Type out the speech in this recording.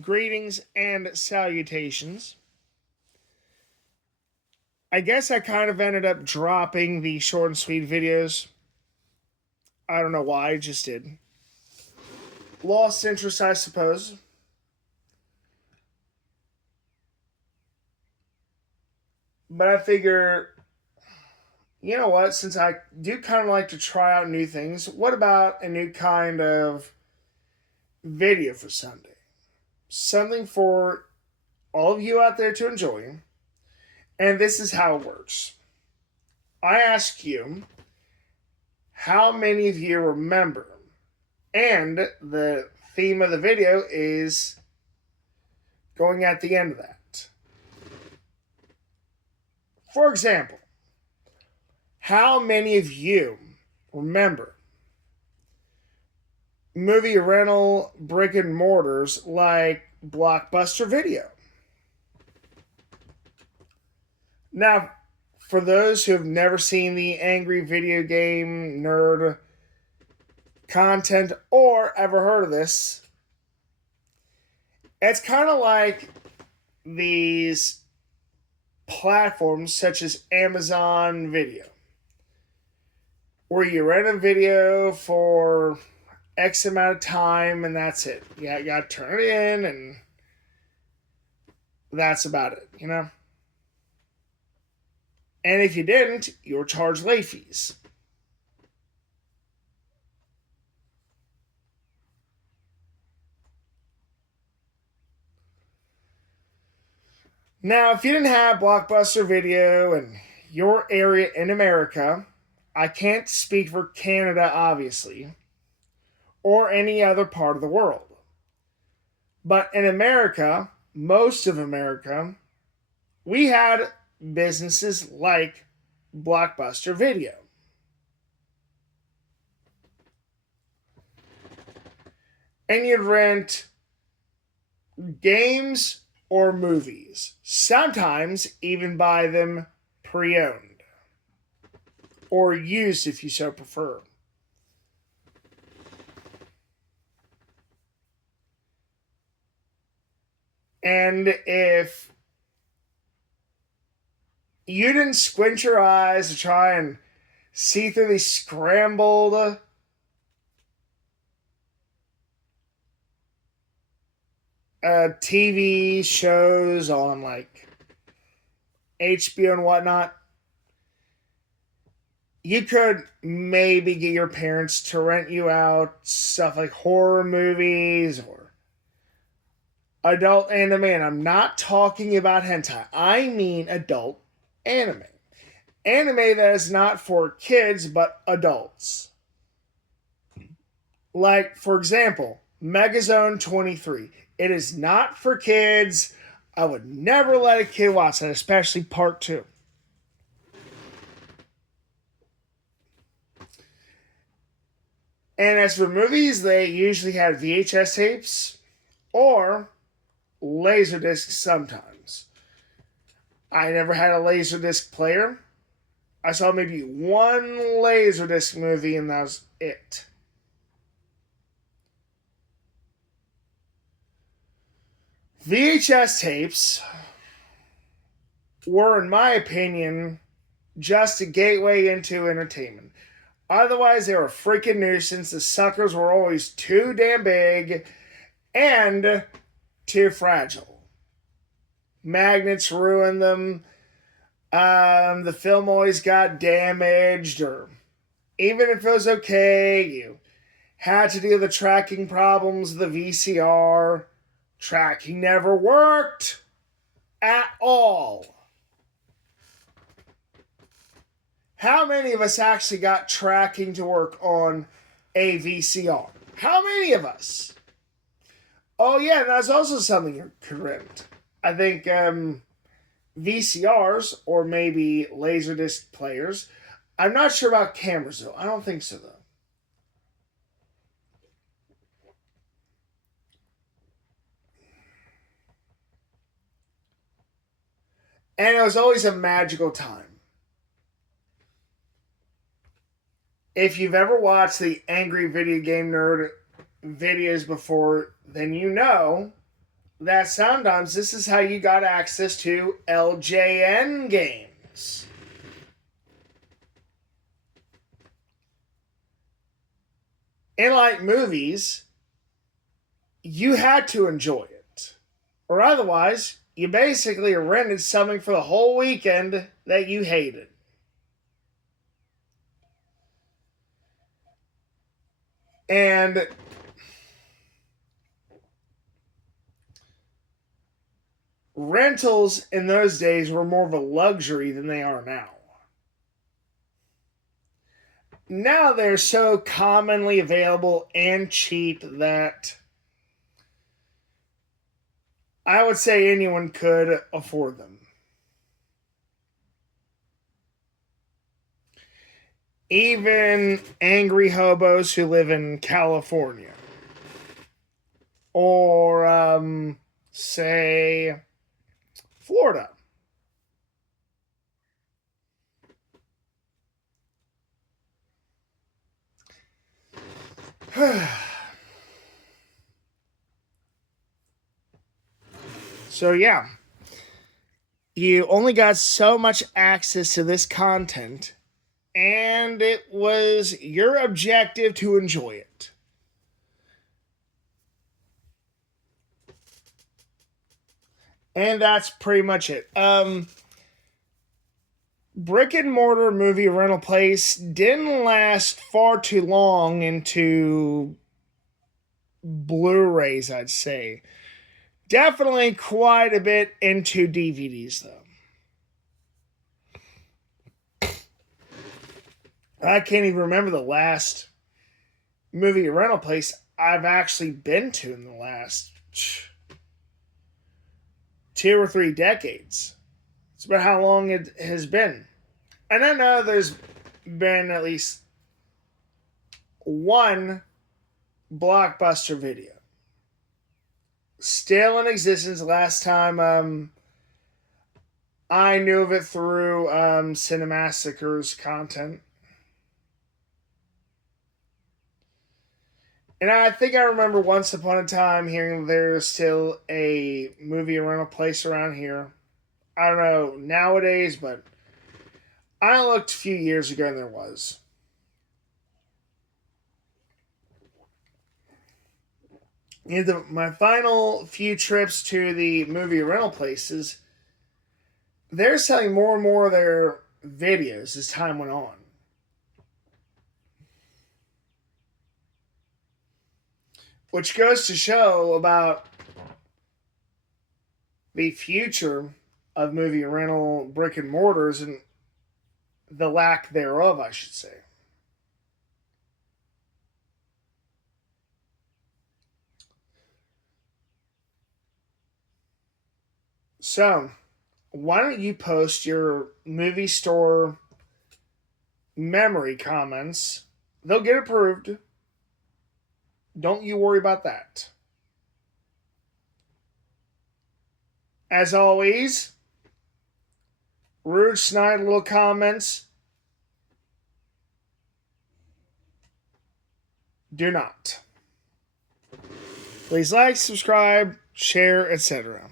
Greetings and salutations. I guess I kind of ended up dropping the short and sweet videos. I don't know why, I just did. Lost interest, I suppose. But I figure, you know what, since I do kind of like to try out new things, what about a new kind of video for Sunday? Something for all of you out there to enjoy. And this is how it works. I ask you, how many of you remember? And the theme of the video is going at the end of that. For example, how many of you remember movie rental brick and mortars like Blockbuster Video? Now, for those who have never seen the angry video game nerd content or ever heard of this, it's kind of like these platforms such as Amazon Video, where you rent a video for X amount of time and that's it. You got to turn it in and that's about it, you know? And if you didn't, you were charged late fees. Now, if you didn't have Blockbuster Video in your area in America, I can't speak for Canada, obviously, or any other part of the world. But in America, most of America, we had businesses like Blockbuster Video. And you'd rent games or movies, sometimes even buy them pre-owned or used if you so prefer. And if you didn't squint your eyes to try and see through these scrambled TV shows on like HBO and whatnot, you could maybe get your parents to rent you out stuff like horror movies or adult anime. And I'm not talking about hentai, I mean adult anime. Anime that is not for kids but adults. Like, for example, Megazone 23. It is not for kids. I would never let a kid watch that, especially part 2. And as for movies, they usually had VHS tapes or Laserdisc sometimes. I never had a Laserdisc player. I saw maybe one Laserdisc movie and that was it. VHS tapes were, in my opinion, just a gateway into entertainment. Otherwise, they were a freaking nuisance. The suckers were always too damn big and too fragile. Magnets ruined them. The film always got damaged, or even if it was okay, you had to deal with the tracking problems of the VCR. Tracking never worked at all. How many of us actually got tracking to work on a VCR? How many of us? Oh yeah, that's also something you could rent. I think VCRs or maybe Laserdisc players. I'm not sure about cameras though. I don't think so though. And it was always a magical time. If you've ever watched the Angry Video Game Nerd videos before, then you know that sometimes this is how you got access to LJN games. And like movies, you had to enjoy it. Or otherwise, you basically rented something for the whole weekend that you hated. And rentals in those days were more of a luxury than they are now. Now they're so commonly available and cheap that I would say anyone could afford them. Even angry hobos who live in California. Or, say, Florida. So, yeah. You only got so much access to this content, and it was your objective to enjoy it. And that's pretty much it. Brick and mortar movie rental place didn't last far too long into Blu-rays, I'd say. Definitely quite a bit into DVDs, though. I can't even remember the last movie rental place I've actually been to in the last 2 or 3 decades. It's about how long it has been. And I know there's been at least one Blockbuster video still in existence. Last time I knew of it through Cinemassacre's content. And I think I remember once upon a time hearing there's still a movie rental place around here. I don't know nowadays, but I looked a few years ago and there was. My final few trips to the movie rental places, they're selling more and more of their videos as time went on. Which goes to show about the future of movie rental brick and mortars and the lack thereof, I should say. So, why don't you post your movie store memory comments? They'll get approved. Don't you worry about that. As always, rude, snide little comments. Do not. Please like, subscribe, share, etc.